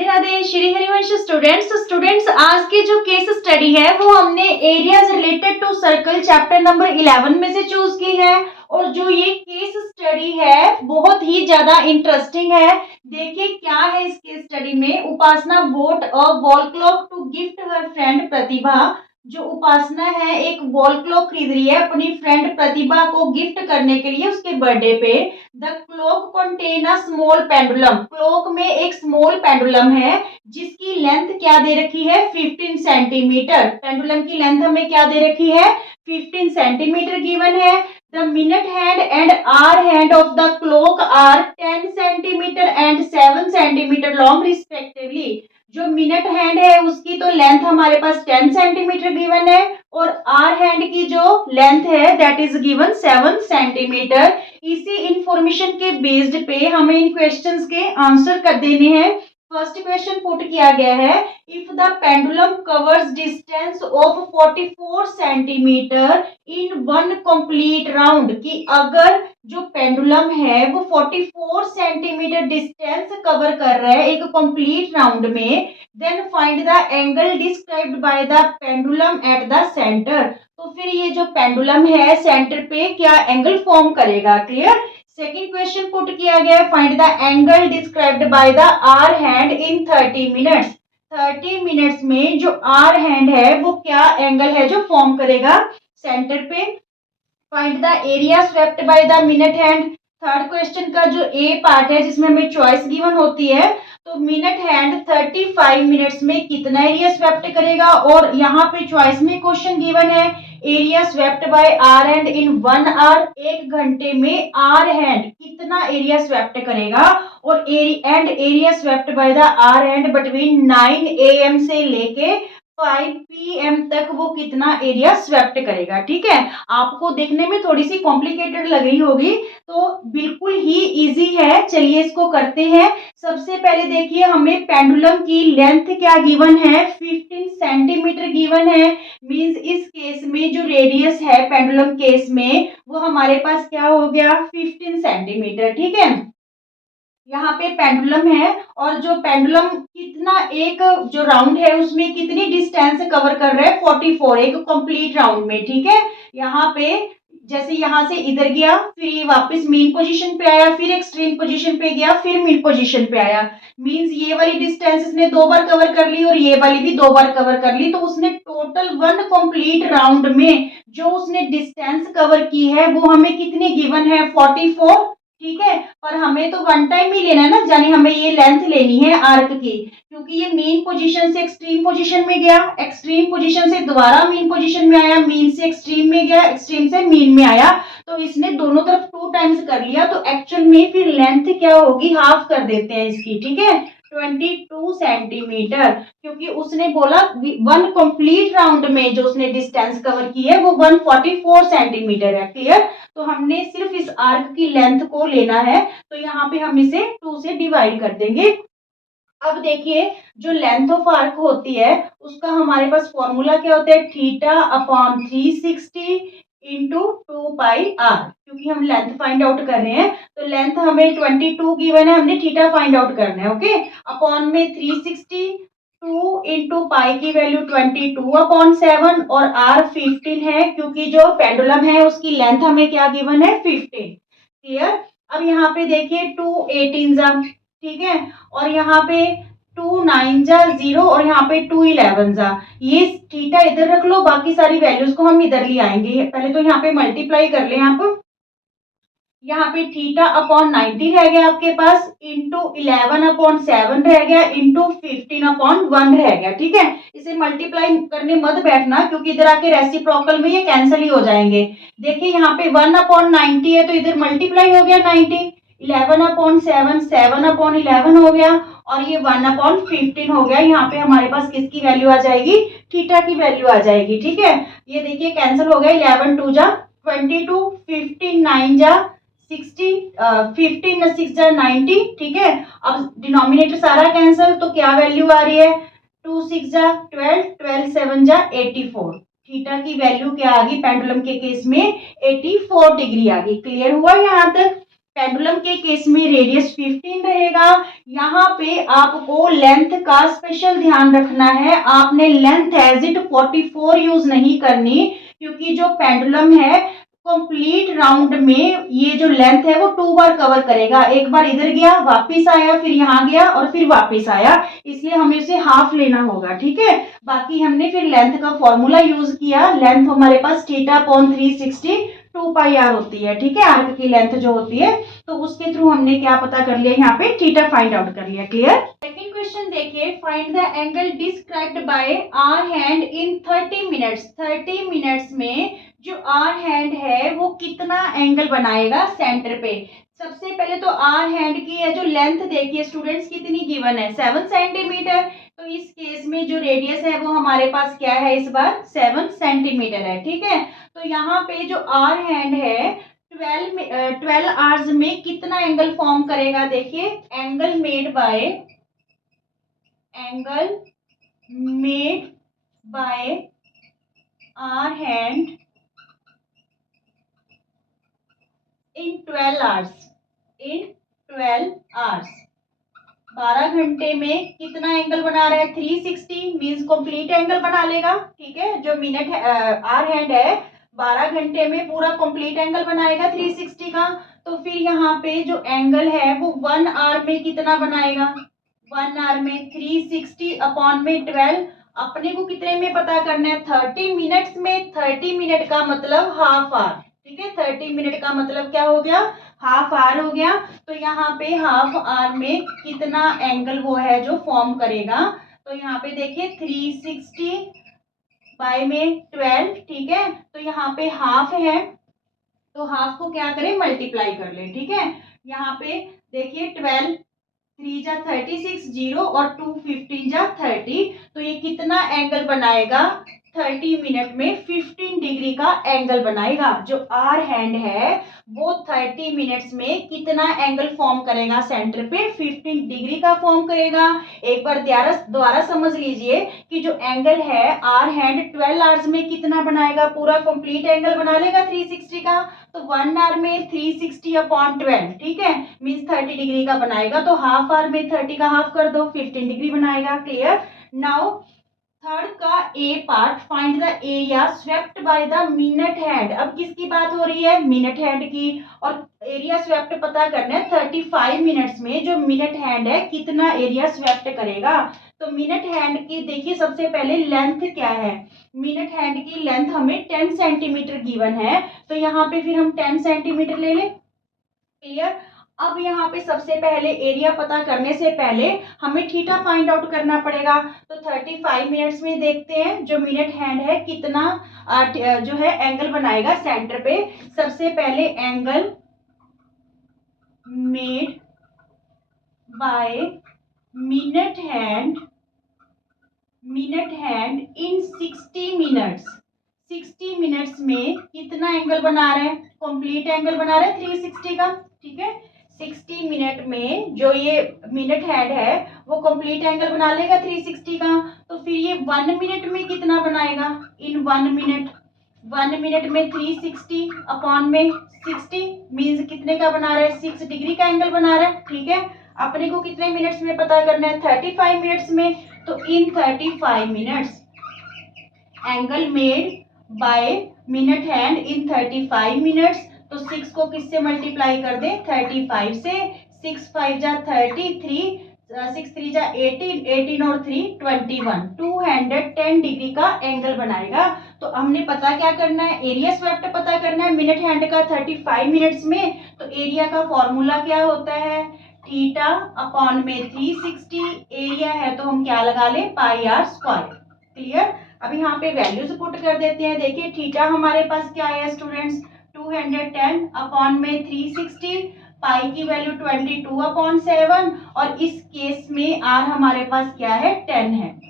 Radhe Radhe Shri Harivansh students आज की जो केस स्टडी है वो हमने areas related to circle chapter number 11 में से चूज की है। और जो ये केस स्टडी है बहुत ही ज्यादा इंटरेस्टिंग है। देखिए क्या है इस केस स्टडी में। Upasana bought a wall clock to gift her friend Pratibha. जो उपासना है एक वॉल क्लॉक खरीद रही है अपनी फ्रेंड प्रतिभा को गिफ्ट करने के लिए उसके बर्थडे पे। The clock contain a small pendulum. Clock में एक स्मॉल पेंडुलम है जिसकी लेंथ क्या दे रखी है 15 सेंटीमीटर। पेंडुलम की लेंथ हमें क्या दे रखी है 15 सेंटीमीटर गिवन है। The minute hand and hour hand of the clock are 10 centimetre and 7 centimetre long respectively. जो मिनट हैंड है उसकी तो लेंथ हमारे पास 10 सेंटीमीटर गिवन है और आर हैंड की जो लेंथ है दैट इज गिवन 7 सेंटीमीटर। इसी इंफॉर्मेशन के बेस्ड पे हमें इन क्वेश्चंस के आंसर कर देने हैं। फर्स्ट क्वेश्चन पुट किया गया है if the pendulum covers distance of 44 centimetre in one complete round. कि अगर जो पेंडुलम है वो 44 सेंटीमीटर डिस्टेंस कवर कर रहा है एक कंप्लीट राउंड में, then find the angle described by the pendulum at the centre. तो फिर ये जो पेंडुलम है सेंटर पे क्या एंगल फॉर्म करेगा। क्लियर। सेकेंड क्वेश्चन पुट किया गया है find the angle described by the hour hand in 30 minutes. 30 minutes में जो आर हैंड है वो क्या एंगल है जो फॉर्म करेगा सेंटर पे। Find the area swept by the minute hand. Third question का जो ए पार्ट है जिसमें हमें चॉइस गिवन होती है तो मिनट हैंड 35 मिनट्स में कितना एरिया स्वेप्ट करेगा और यहाँ पे चॉइस में क्वेश्चन गिवन है area swept by hour hand in 1 hour. एक घंटे में आर हैंड कितना एरिया स्वेप्ट करेगा और area swept by the hour hand between 9 AM से लेके 5 PM तक वो कितना एरिया स्वेप्ट करेगा। ठीक है। आपको देखने में थोड़ी सी कॉम्प्लिकेटेड लग रही होगी तो बिल्कुल ही इजी है। चलिए इसको करते हैं। सबसे पहले देखिए हमें पेंडुलम की लेंथ क्या गिवन है 15 सेंटीमीटर गिवन है। मींस इस केस में जो रेडियस है पेंडुलम केस में वो हमारे पास क्या हो गया 15 सेंटीमीटर। ठीक है। यहाँ पे पेंडुलम है और जो पेंडुलम कितना एक जो राउंड है उसमें कितनी डिस्टेंस कवर कर रहा है 44 एक कंप्लीट राउंड में। ठीक है। यहाँ पे जैसे यहाँ से इधर गया फिर ये वापस मीन पोजीशन पे आया फिर एक्सट्रीम पोजीशन पे गया फिर मीन पोजीशन पे आया। मींस ये वाली डिस्टेंस इसने 2 बार कवर कर ली और ये वाली भी 2 बार कवर कर ली तो उसने टोटल 1 कंप्लीट राउंड में जो उसने डिस्टेंस कवर की है वो हमें कितनी गिवन है 44। ठीक है। पर हमें तो वन टाइम ही लेना है ना यानी हमें ये लेंथ लेनी है आर्क की क्योंकि ये मीन पोजीशन से एक्सट्रीम पोजीशन में गया एक्सट्रीम पोजीशन से दोबारा मीन पोजीशन में आया मीन से एक्सट्रीम में गया एक्सट्रीम से मीन में आया तो इसने दोनों तरफ 2 टाइम्स कर लिया तो एक्चुअल में फिर लेंथ क्या होगी हाफ कर देते हैं इसकी। ठीक है 22 सेंटीमीटर क्योंकि उसने बोला 1 कंप्लीट राउंड में जो उसने डिस्टेंस कवर की है वो 144 सेंटीमीटर है। क्लियर। तो हमने सिर्फ इस आर्क की लेंथ को लेना है तो यहाँ पे हम इसे 2 से डिवाइड कर देंगे। अब देखिए जो लेंथ ऑफ आर्क होती है उसका हमारे पास फॉर्मूला क्या होता है theta upon 360 into 2 pi r. क्योंकि हम लेंथ फाइंड आउट कर रहे हैं तो लेंथ हमें 22 गिवन है हमने थीटा फाइंड आउट करना है। ओके। अपॉन में 360 2 इंटू पाई की वैल्यू 22 अपॉन 7 और आर 15 है क्योंकि जो पेंडुलम है उसकी लेंथ हमें क्या गिवन है 15। क्लियर। अब यहाँ पे देखिए 2 18 जा। ठीक है। और यहाँ पे 2 9 जा 0 और यहाँ पे 2 11 जा। ये थीटा इधर रख लो बाकी सारी वैल्यूज को हम इधर ले आएंगे। पहले तो यहाँ पे मल्टीप्लाई कर ले आप यहाँ पे थीटा अपॉन 90 रह गया आपके पास इंटू 11 अपॉन 7 रह गया इंटू 15 अपॉन 1 रह गया। ठीक है। इसे मल्टीप्लाई करने मत बैठना क्योंकि इधर आके रेसिप्रोकल में ये कैंसिल ही हो जाएंगे। देखिए यहाँ पे 1 अपॉन 90 है तो इधर मल्टीप्लाई हो गया 90 11 अपॉन 7 7 अपॉन 11 हो गया और ये 1 अपॉन 15 हो गया। यहाँ पे हमारे पास किसकी वैल्यू आ जाएगी थीटा की वैल्यू आ जाएगी। ठीक है। ये देखिए कैंसिल हो गया 11 2 जा 22 15 9 जा 60 15 6 जा 90। ठीक है। अब डिनोमिनेटर सारा कैंसिल तो क्या वैल्यू आ रही है 2 6 जा 12 12 7 जा 84। थीटा की वैल्यू क्या आ गई पेंडुलम के केस में 84 डिग्री आ गई। क्लियर हुआ यहाँ तक। पेंडुलम के केस में रेडियस 15 रहेगा। यहाँ पे आपको लेंथ का स्पेशल ध्यान रखना है, आपने लेंथ एज इट 44 यूज नहीं करनी, क्योंकि जो पेंडुलम है कंप्लीट राउंड में ये जो लेंथ है वो 2 बार कवर करेगा। एक बार इधर गया, वापिस आया, फिर यहाँ गया और फिर वापिस आया, इसलिए हमें इसे हाफ लेना होगा। ठीक है, बाकी हमने फिर लेंथ का फॉर्मूला यूज किया। लेंथ हमारे पास थीटा अपॉन 360 2 पाई आर होती है। ठीक है, आर्क की लेंथ जो होती है, तो उसके थ्रू हमने क्या पता कर लिया, यहाँ पे थीटा फाइंड आउट कर लिया। क्लियर। सेकंड क्वेश्चन देखिए, find the angle described by hour hand in 30 minutes. 30 minutes में जो आर हैंड है वो कितना एंगल बनाएगा सेंटर पे। सबसे पहले तो आर हैंड की है जो लेंथ देखिए स्टूडेंट्स, कितनी गिवन है, 7 सेंटीमीटर। तो इस केस में जो रेडियस है वो हमारे पास क्या है, इस बार 7 सेंटीमीटर है। ठीक है, तो यहाँ पे जो आर हैंड है 12 आवर्स में कितना एंगल फॉर्म करेगा। देखिए, angle made by hour hand in 12 hours 12 घंटे में कितना एंगल बना रहा है, 360 मीन्स कंप्लीट एंगल बना लेगा। ठीक है, जो मिनट आर हैंड है 12 घंटे में पूरा कंप्लीट एंगल बनाएगा 360 का। तो फिर यहाँ पे जो एंगल है वो 1 आवर में कितना बनाएगा, 1 आवर में 360 अपॉन में 12, अपने को कितने में पता करना है, 30 मिनट्स में। 30 मिनट का मतलब हाफ आवर। ठीक है, 30 मिनट का मतलब क्या हो गया, हाफ आवर हो गया। तो यहाँ पे हाफ आवर में कितना एंगल वो है जो फॉर्म करेगा, तो यहाँ पे देखिए 360 बाय में 12। ठीक है, तो यहाँ पे हाफ है, तो हाफ को क्या करें, मल्टीप्लाई कर ले। ठीक है, यहाँ पे देखिए 12 3 जा 36 जीरो और 2 15 जा 30, तो ये कितना एंगल बनाएगा, 30 मिनट में 15 डिग्री का एंगल बनाएगा। जो आर हैंड है वो 30 मिनट्स में कितना एंगल फॉर्म करेगा, सेंटर पे 15 डिग्री का फॉर्म करेगा। एक बार दोबारा समझ लीजिए कि जो एंगल है आर हैंड 12 आवर्स में कितना बनाएगा, पूरा कंप्लीट एंगल बना लेगा 360 का। तो 1 आवर में 360 अपॉन 12, ठीक है, मीन्स 30 डिग्री का बनाएगा। तो हाफ आवर में 30 का हाफ कर दो, 15 डिग्री बनाएगा। क्लियर। नाउ थर्ड का a part, find the area swept by the minute hand. अब किसकी बात हो रही है, मिनट हैंड की, और एरिया स्वेप्ट पता करना है 35 मिनट्स में जो मिनट हैंड है कितना एरिया स्वेप्ट करेगा। तो मिनट हैंड की देखिए सबसे पहले लेंथ क्या है, मिनट हैंड की लेंथ हमें 10 सेंटीमीटर गिवन है, तो यहाँ पे फिर हम 10 सेंटीमीटर ले लें। क्लियर। अब यहाँ पे सबसे पहले एरिया पता करने से पहले हमें थीटा फाइंड आउट करना पड़ेगा। तो 35 मिनट्स में देखते हैं जो मिनट हैंड है कितना जो है एंगल बनाएगा सेंटर पे। सबसे पहले angle made by minute hand in 60 minutes. 60 minutes में कितना एंगल बना रहे हैं, कंप्लीट एंगल बना रहे हैं 360 का। ठीक है, 60 मिनट में जो ये मिनट हैंड है वो कंप्लीट एंगल बना लेगा 360 का। तो फिर ये 1 मिनट में कितना बनाएगा, इन 1 मिनट में 360 अपॉन में 60 मीन्स कितने का बना रहा है, 6 डिग्री का एंगल बना रहा है। ठीक है, अपने को कितने मिनट्स में पता करना है, 35 मिनट्स में। तो इन 35 minutes angle made by minute hand in 35 minutes. तो 6 को किससे मल्टीप्लाई कर दें, 35 से। 6 5 जा 33, 6 3 जा 18, 18 और 3 21, 210 डिग्री का एंगल बनाएगा। तो हमने पता क्या करना है, एरिया स्वेप्ट पता करना है मिनट हैंड का 35 मिनट्स में। तो एरिया का फॉर्मूला क्या होता है, थीटा अपॉन में 360, एरिया है तो हम क्या लगा लें, पाई आर स्क्वायर। क्लियर। अब यहाँ पे वैल्यूज पुट कर देते हैं। देखिए थीटा हमारे पास क्या है स्टूडेंट्स, 210 अपॉन में 360, पाई की वैल्यू 22 अपॉन 7, और इस केस में आर हमारे पास क्या है, 10 है,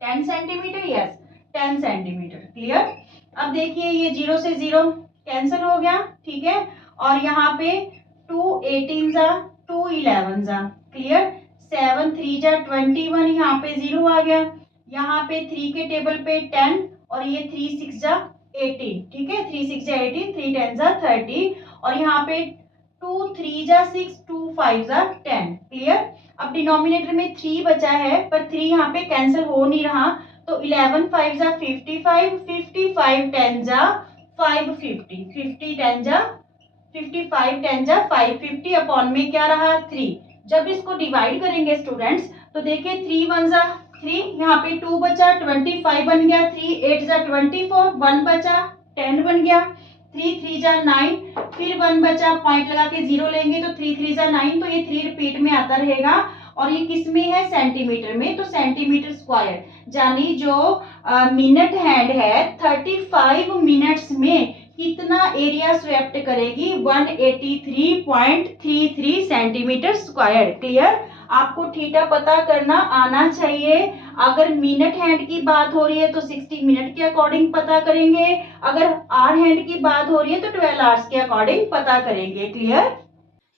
10 सेंटीमीटर। Yes, 10 centimetre. क्लियर। अब देखिए ये 0 से 0 कैंसिल हो गया। ठीक है, और यहाँ पे 2 18 जा 2 11 जा। क्लियर। 7 3 जा 21, यहाँ पे 0 आ गया। यहाँ पे 3 के टेबल पे 10 और ये 3 6 जा 18। ठीक है, 3 6 जा 18, 3 10 जा 30, और यहाँ पे 2 3 जा 6, 2 5 जा 10। क्लियर। अब डिनोमिनेटर में 3 बचा है पर 3 यहाँ पे कैंसिल हो नहीं रहा, तो 11 5 जा 55, 55 10 जा 550, 50 10 जा 55 10 जा 550 अपॉन में क्या रहा 3। जब इसको डिवाइड करेंगे स्टूडेंट्स तो देखिए 3 1 जा 3, यहाँ पे 2 बचा 25 बन गया, 3 8 जा 24, 1 बचा 10 बन गया, 3 3 जा 9, फिर 1 बचा, पॉइंट लगा के 0 लेंगे तो 3 3 जा 9, तो ये 3 रिपीट में आता रहेगा और ये किस में है सेंटीमीटर में, तो सेंटीमीटर स्क्वायर। यानी जो मिनट हैंड है 35 मिनट्स में कितना एरिया स्वेप्ट करेगी 183.33 सेंटीमीटर स्क्वायर। क्लियर। आपको थीटा पता करना आना चाहिए। अगर मिनट हैंड की बात हो रही है तो 60 मिनट के अकॉर्डिंग पता करेंगे, अगर आर हैंड की बात हो रही है तो 12 आवर्स के अकॉर्डिंग पता करेंगे। क्लियर।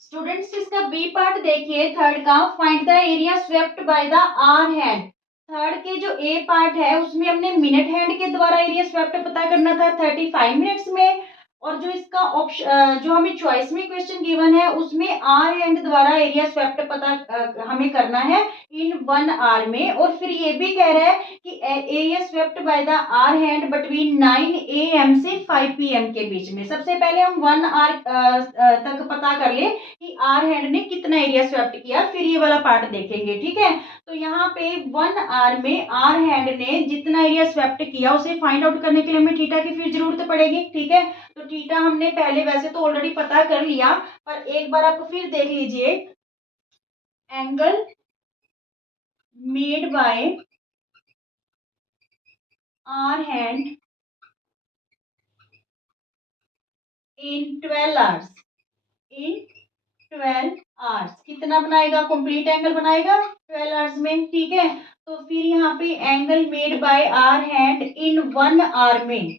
स्टूडेंट्स इसका बी पार्ट देखिए थर्ड का, find the area swept by the hour hand. Third के जो ए पार्ट है उसमें हमने मिनट हैंड के द्वारा एरिया स्वेप्ट पता करना था 35 मिनट्स में, और जो इसका ऑप्शन जो हमें चॉइस में क्वेश्चन गिवन है उसमें आर हैंड द्वारा एरिया स्वेप्ट पता हमें करना है इन 1 आवर में। और फिर ये भी कह रहा है कि area swept by the hour hand between 9 AM से 5 PM के बीच में। सबसे पहले हम 1 आवर तक पता कर ले कि आर हैंड ने कितना एरिया स्वेप्ट किया, फिर ये वाला पार्ट देखेंगे। ठीक है। तो यहाँ पे 1 आवर में आर हैंड ने जितना एरिया स्वेप्ट किया उसे फाइंड आउट करने के लिए हमें थीटा की फिर जरूरत पड़ेगी। ठीक है। तो थीटा हमने पहले वैसे तो ऑलरेडी पता कर लिया, पर एक बार आप फिर देख लीजिए। Angle made by hour hand in 12 hours, in 12 hours कितना बनाएगा, कंप्लीट एंगल बनाएगा 12 आवर्स में। ठीक है। तो फिर यहाँ पे angle made by hour hand in 1 hour में,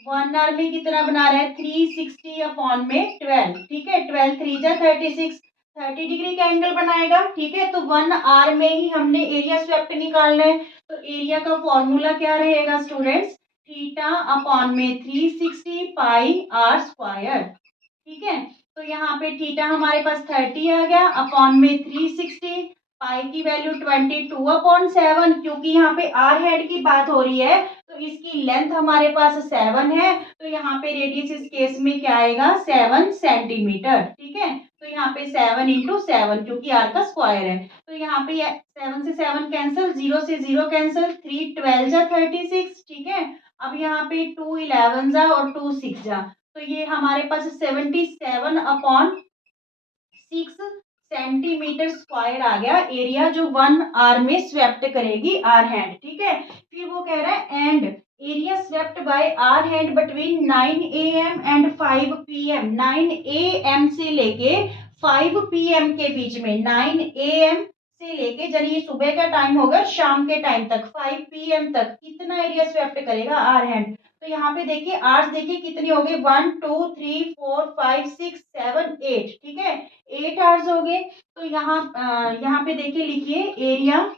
1 आवर में कितना बना रहा है 360 अपॉन में 12। ठीक है। 12 3 जा 36, 30 डिग्री का एंगल बनाएगा। ठीक है। तो 1 आवर में ही हमने एरिया स्वेप्ट निकालना है, तो एरिया का फॉर्मूला क्या रहेगा स्टूडेंट्स, थीटा अपॉन में 360 पाई आर स्क्वायर। ठीक है। तो यहाँ पे थीटा हमारे पास 30 आ गया अपॉन में 360, पाई की वैल्यू 22/7, क्योंकि यहाँ पे आर हेड की बात हो रही है तो इसकी लेंथ हमारे पास 7 है, तो यहाँ पे रेडियस इस केस में क्या आएगा 7 सेंटीमीटर। ठीक है। तो यहाँ पे 7 × 7 क्योंकि आर का स्क्वायर है, तो यहाँ पे 7 से 7 कैंसिल, 0 से 0 कैंसिल, 3 12 जा 36। ठीक है। अब यहाँ पे 2 11 जा और 2 6 जा, तो ये हमारे पास 77/6 सेंटीमीटर स्क्वायर आ गया एरिया जो 1 आवर में स्वेप्ट करेगी आर हैंड। ठीक है। फिर वो कह रहा है and area swept by hour hand between 9 AM and 5 PM। 9 AM से लेके 5 PM के बीच में, 9 AM से लेके यानी ये सुबह का टाइम होगा शाम के टाइम तक 5 PM तक कितना एरिया स्वेप्ट करेगा आर हैंड। तो यहाँ पे देखिए आर्स देखिए कितनी हो गई 1 2 3 4 5 6 7 8। ठीक है। 8 आवर्स हो गए। तो यहाँ पे देखिए लिखिए area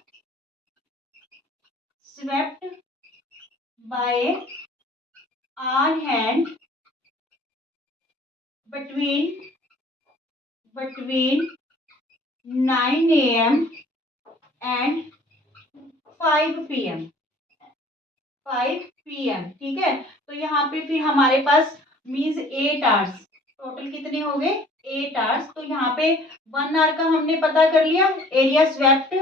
swept by hour hand between 9 AM and 5 PM, 5 PM। ठीक है। तो यहाँ पे फिर हमारे पास मीन्स 8 आवर्स, टोटल कितने हो गए 8 आवर्स। तो यहाँ पे 1 आवर का हमने पता कर लिया, area swept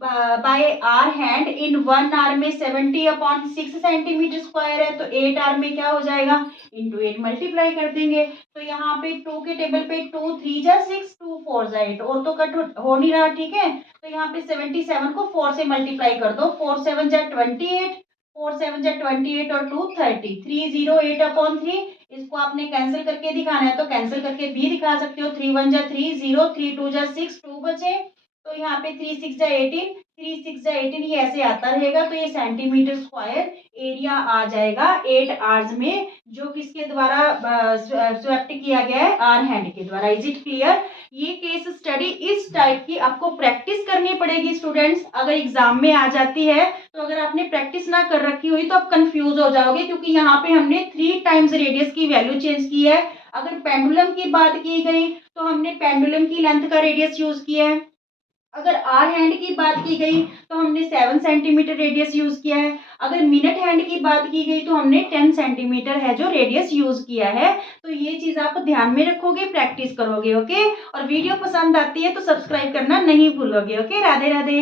by hour hand in 1 hour में 70/6 सेंटीमीटर स्क्वायर है, तो 8 आवर में क्या हो जाएगा इंटू 8 मल्टीप्लाई कर देंगे। तो यहाँ पे 2 के टेबल पे 2 3 जा 6, 2 4 जा 8, और तो कट हो नहीं रहा। ठीक है। तो यहाँ पे 77 को 4 से मल्टीप्लाई कर दो, 4 7 जा 28, 4 7 जा 28 और 2 30, 308/3। इसको आपने कैंसिल करके दिखाना है तो कैंसिल करके भी दिखा सकते हो, 3 1 जा 3 0, 3 2 जा 6, 2 बचे। तो यहाँ पे 3 6 जा 18, 3 6 जा 18, ये ऐसे आता रहेगा। तो ये सेंटीमीटर स्क्वायर एरिया आ जाएगा 8 आवर्स में, जो किसके द्वारा स्वेप्ट किया गया है आर हैंड के द्वारा। Is it clear. ये केस स्टडी इस टाइप की आपको प्रैक्टिस करनी पड़ेगी स्टूडेंट्स। अगर एग्जाम में आ जाती है तो अगर आपने प्रैक्टिस ना कर रखी हुई तो आप कंफ्यूज हो जाओगे, क्योंकि यहाँ पे हमने 3 टाइम्स रेडियस की वैल्यू चेंज की है। अगर पेंडुलम की बात की गई तो हमने पेंडुलम की लेंथ का रेडियस यूज किया है। अगर आर हैंड की बात की गई तो हमने 7 सेंटीमीटर रेडियस यूज किया है। अगर मिनट हैंड की बात की गई तो हमने 10 सेंटीमीटर है जो रेडियस यूज किया है। तो ये चीज आप ध्यान में रखोगे, प्रैक्टिस करोगे। ओके, और वीडियो पसंद आती है तो सब्सक्राइब करना नहीं भूलोगे। ओके, राधे राधे।